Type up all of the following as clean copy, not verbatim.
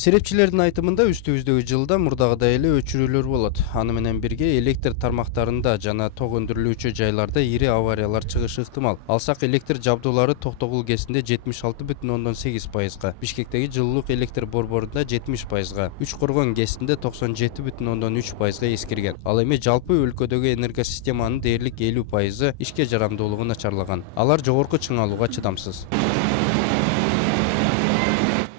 Серепчилердин айтымында үстүбүздөгү жылда мурдагыдай эле өчүрүүлөр болот. Аны менен бирге электр тармактарында жана ток өндүрүлүүчү жайларда ири авариялар чыгышы ыктымал. Алсак электр жабдуулары Токтогул КЭСинде 76,8%, Бишкектеги жылуулук электр борборунда 70%, Үч Коргон КЭСинде 97,3%га эскирген. Ал эми жалпы өлкөдөгү энергосистеманын дээрлик 50% ишке жарамдуулугу начарлаган. Алар жогорку чыңалууга чыдамсыз.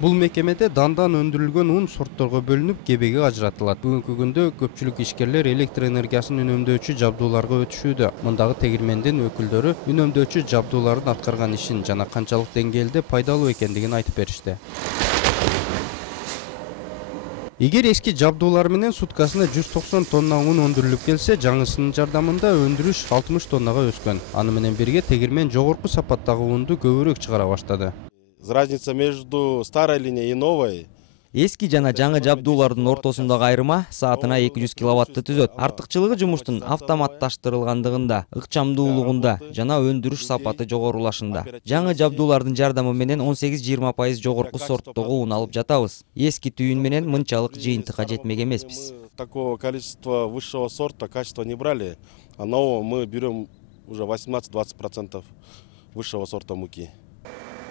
Бул мекемеде дандан өндүрүлгөн ун сортторго бөлүнүп, кебеги ажыратылат. Бүгүнкү күндө көпчүлүк ишкерлер электр энергиясын үнөмдөөчү жабдууларга өтүшүүдө. Мындагы тегирмендин өкүлдөрү үнөмдөөчү жабдуулардын аткарган ишин жана канчалык деңгээлде пайдалуу экендигин айтып беришти. Эгер эски жабдуулар менен суткасына 190 тонна un өндүрүлүп келсе, жаңысынын жардамында өндүрүш 60 тоннага өскөн. Аны менен бирге тегирмен жогорку сапаттагы унду көбүрөөк чыгара баштады. Разница между старой линией и новой. Эски жана жаңы жабдуулардын ортосундагы айырма саатына 200 киловатты түзөт. Артыкчылыгы жумуштун автоматташтырылгандыгында, ыкчамдуулугунда жана өндүрүш сапаты жогорулашында. Жаңы жабдуулардын жардамы менен 18-20% жогорку сорттогу un алып жатабыз. Эски түйүн менен мынчалык жыйынтыкка жетмек эмеспиз. Такого количества высшего сорта качества не брали, а нового мы берем уже 18-20% высшего сорта муки.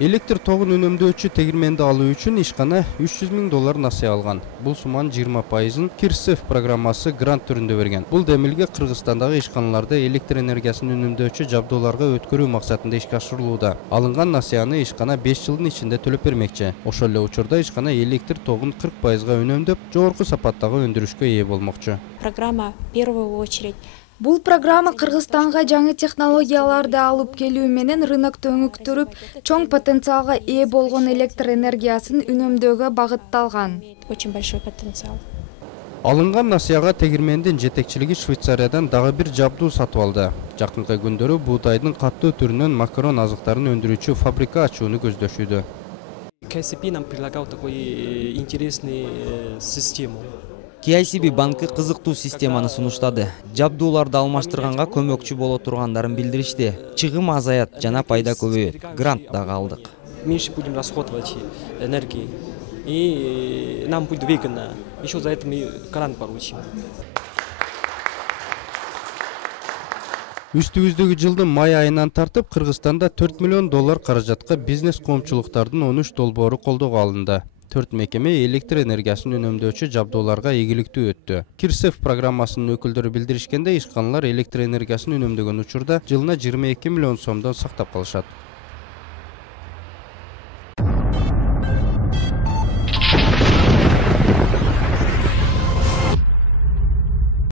Электр тогун үнөмдөөчү тегирменди алуу үчүн ишкана $300,000 насыя алган. Бул суманын 20%ын Кирсев программасы грант түрүндө берген. Бул демилге Кыргызстандагы ишканаларда электр энергиясын үнөмдөөчү жабдууларга өткөрүү максатында ишке ашырылууда. Алынган насыяны ишкана 5 жылдын ичинде төлөп бермекчи. Ошол эле учурда ишкана электр тогун 40%га үнөмдөп, жогорку сапаттагы өндүрүшкө ээ болмокчу. Программа в первую очередь. Бул программа Кыргызстанга жаңы технологияларды алып келүү менен рынокту өңүктүрүп, чоң потенциалга ээ болгон электр энергиясын үнөмдөөгө багытталган. Очень большой потенциал. Алынган насыяга тегирмендин жетекчилиги Швейцариядан дагы бир жабдуу сатып алды. Жакынкы күндөрү буутайдын каттуу түрүнөн макарон азыктарын өндүрүүчү фабрика ачууну көздөшүүдө. KCB нам предлагал такой интересный систему. KCB банкы кызыктуу системаны сунуштады. Жабдууларды алмаштырганга көмөкчү боло тургандарын билдиришти. Чыгым азаят жана пайда көбөйөт. Грант дагы алдык. Меньше будем расходовать энергии, и нам будет выгодно. Еще за это мы грант получим. Үстүбүздөгү жылдын май айынан тартып Кыргызстанда $4 миллион каражатка бизнес коомчулуктардын 13 долбоору колдоого алынды. 4 мекеме электр энергиясын үнөмдөөчү жабдууларга ийгиликтүү өттү. Кирсев программасынын өкүлдөрү билдиришкенде, ишканалар электр энергиясын үнөмдөгөн учурда жылына $22 миллион сомдон сактап калышат.